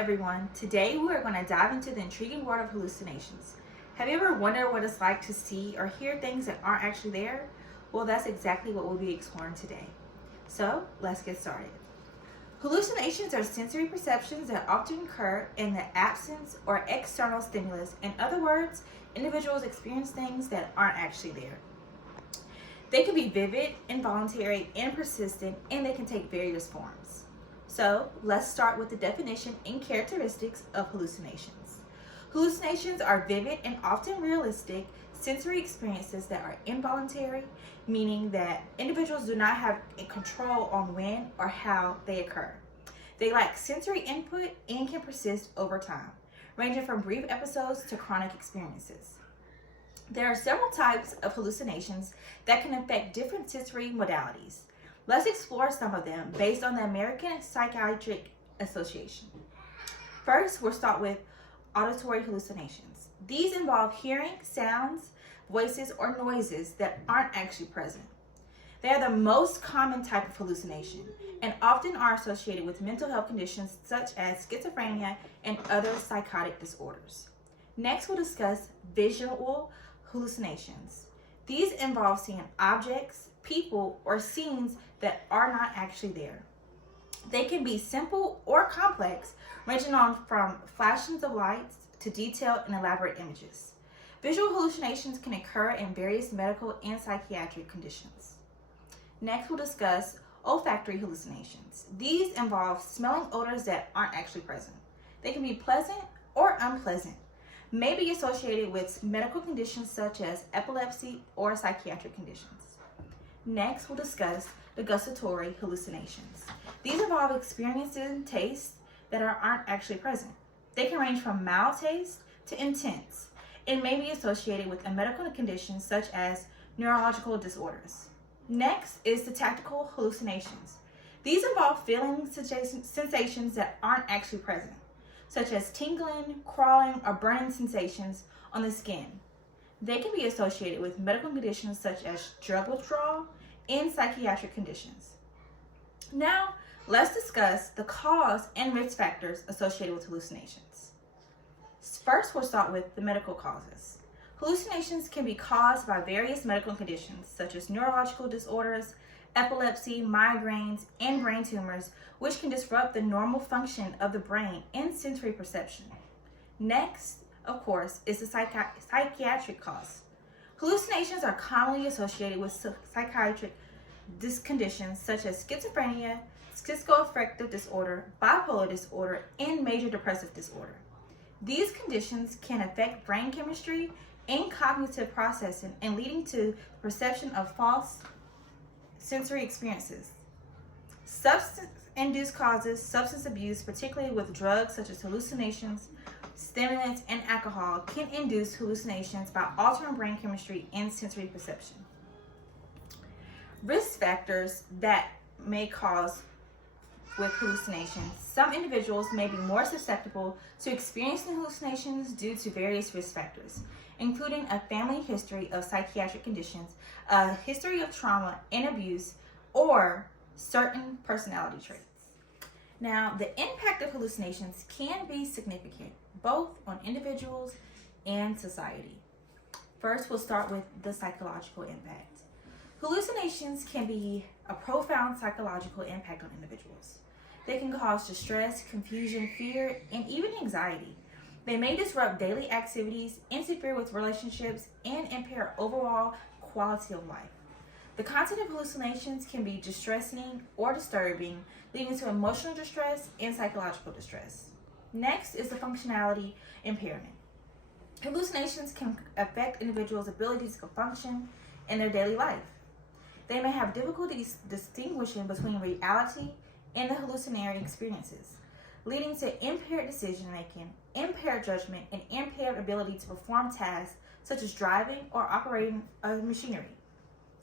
everyone. Today we are going to dive into the intriguing world of hallucinations. Have you ever wondered what it's like to see or hear things that aren't actually there? Well, that's exactly what we'll be exploring today. So, let's get started. Hallucinations are sensory perceptions that often occur in the absence or external stimulus. In other words, individuals experience things that aren't actually there. They can be vivid, involuntary, and persistent, and they can take various forms. So, let's start with the definition and characteristics of hallucinations. Hallucinations are vivid and often realistic sensory experiences that are involuntary, meaning that individuals do not have control on when or how they occur. They lack sensory input and can persist over time, ranging from brief episodes to chronic experiences. There are several types of hallucinations that can affect different sensory modalities. Let's explore some of them based on the American Psychiatric Association. First, we'll start with auditory hallucinations. These involve hearing sounds, voices, or noises that aren't actually present. They are the most common type of hallucination and often are associated with mental health conditions such as schizophrenia and other psychotic disorders. Next, we'll discuss visual hallucinations. These involve seeing objects, people, or scenes that are not actually there. They can be simple or complex, ranging on from flashes of lights to detailed and elaborate images. Visual hallucinations can occur in various medical and psychiatric conditions. Next, we'll discuss olfactory hallucinations. These involve smelling odors that aren't actually present. They can be pleasant or unpleasant, may be associated with medical conditions such as epilepsy or psychiatric conditions. Next, we'll discuss the gustatory hallucinations. These involve experiencing tastes that aren't actually present. They can range from mild taste to intense and may be associated with a medical condition such as neurological disorders. Next is the tactile hallucinations. These involve feeling sensations that aren't actually present, such as tingling, crawling, or burning sensations on the skin. They can be associated with medical conditions such as drug withdrawal and psychiatric conditions. Now, let's discuss the cause and risk factors associated with hallucinations. First, we'll start with the medical causes. Hallucinations can be caused by various medical conditions such as neurological disorders, epilepsy, migraines, and brain tumors, which can disrupt the normal function of the brain and sensory perception. Next, of course, is the psychiatric cause. Hallucinations are commonly associated with psychiatric conditions such as schizophrenia, schizoaffective disorder, bipolar disorder, and major depressive disorder. These conditions can affect brain chemistry and cognitive processing and leading to perception of false sensory experiences. Substance-induced causes, substance abuse, particularly with drugs such as hallucinations, stimulants, and alcohol, can induce hallucinations by altering brain chemistry and sensory perception. Risk factors that may cause with hallucinations. Some individuals may be more susceptible to experiencing hallucinations due to various risk factors, including a family history of psychiatric conditions, a history of trauma and abuse, or certain personality traits. Now, the impact of hallucinations can be significant, both on individuals and society. First, we'll start with the psychological impact. Hallucinations can be a profound psychological impact on individuals. They can cause distress, confusion, fear, and even anxiety. They may disrupt daily activities, interfere with relationships, and impair overall quality of life. The content of hallucinations can be distressing or disturbing, leading to emotional distress and psychological distress. Next is the functionality impairment. Hallucinations can affect individuals' abilities to function in their daily life. They may have difficulties distinguishing between reality and the hallucinatory experiences, leading to impaired decision-making, impaired judgment, and impaired ability to perform tasks such as driving or operating machinery.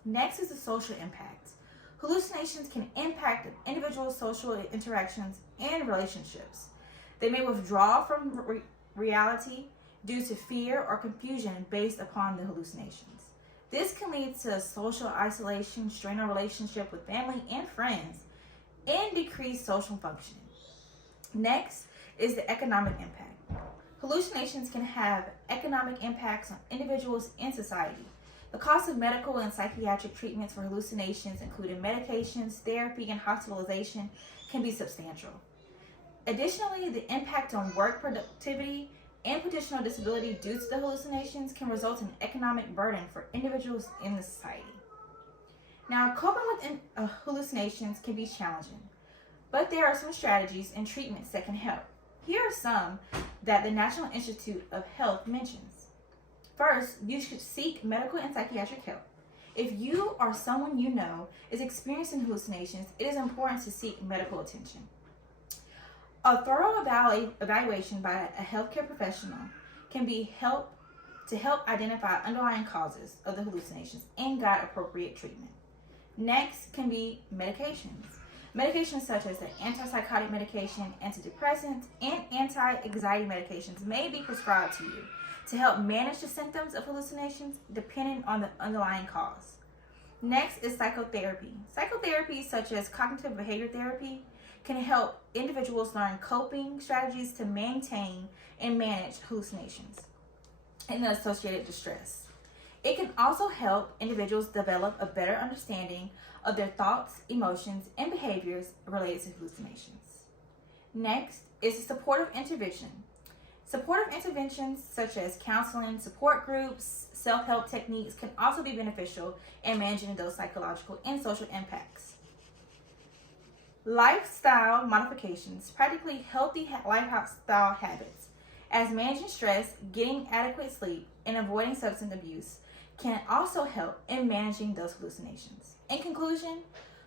Next is the social impact. Hallucinations can impact an individual's social interactions and relationships. They may withdraw from reality due to fear or confusion based upon the hallucinations. This can lead to social isolation, strain on relationship with family and friends, and decreased social functioning. Next is the economic impact. Hallucinations can have economic impacts on individuals and society. The cost of medical and psychiatric treatments for hallucinations, including medications, therapy, and hospitalization, can be substantial. Additionally, the impact on work productivity and potential disability due to the hallucinations can result in economic burden for individuals in the society. Now, coping with hallucinations can be challenging, but there are some strategies and treatments that can help. Here are some that the National Institute of Health mentions. First, you should seek medical and psychiatric help. If you or someone you know is experiencing hallucinations, it is important to seek medical attention. A thorough evaluation by a healthcare professional can be help identify underlying causes of the hallucinations and guide appropriate treatment. Next can be medications. Medications such as the antipsychotic medication, antidepressants, and anti-anxiety medications may be prescribed to you to help manage the symptoms of hallucinations depending on the underlying cause. Next is psychotherapy. Psychotherapy such as cognitive behavior therapy can help individuals learn coping strategies to maintain and manage hallucinations and the associated distress. It can also help individuals develop a better understanding of their thoughts, emotions, and behaviors related to hallucinations. Next is supportive intervention. Supportive interventions such as counseling, support groups, self-help techniques can also be beneficial in managing those psychological and social impacts. Lifestyle modifications, practically healthy lifestyle habits, as managing stress, getting adequate sleep, and avoiding substance abuse can also help in managing those hallucinations. In conclusion,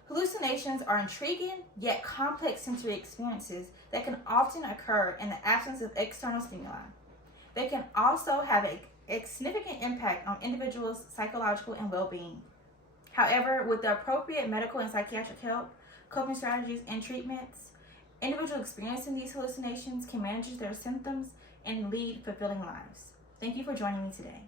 hallucinations are intriguing yet complex sensory experiences that can often occur in the absence of external stimuli. They can also have a significant impact on individuals' psychological and well-being. However, with the appropriate medical and psychiatric help, coping strategies, and treatments, individuals experiencing these hallucinations can manage their symptoms and lead fulfilling lives. Thank you for joining me today.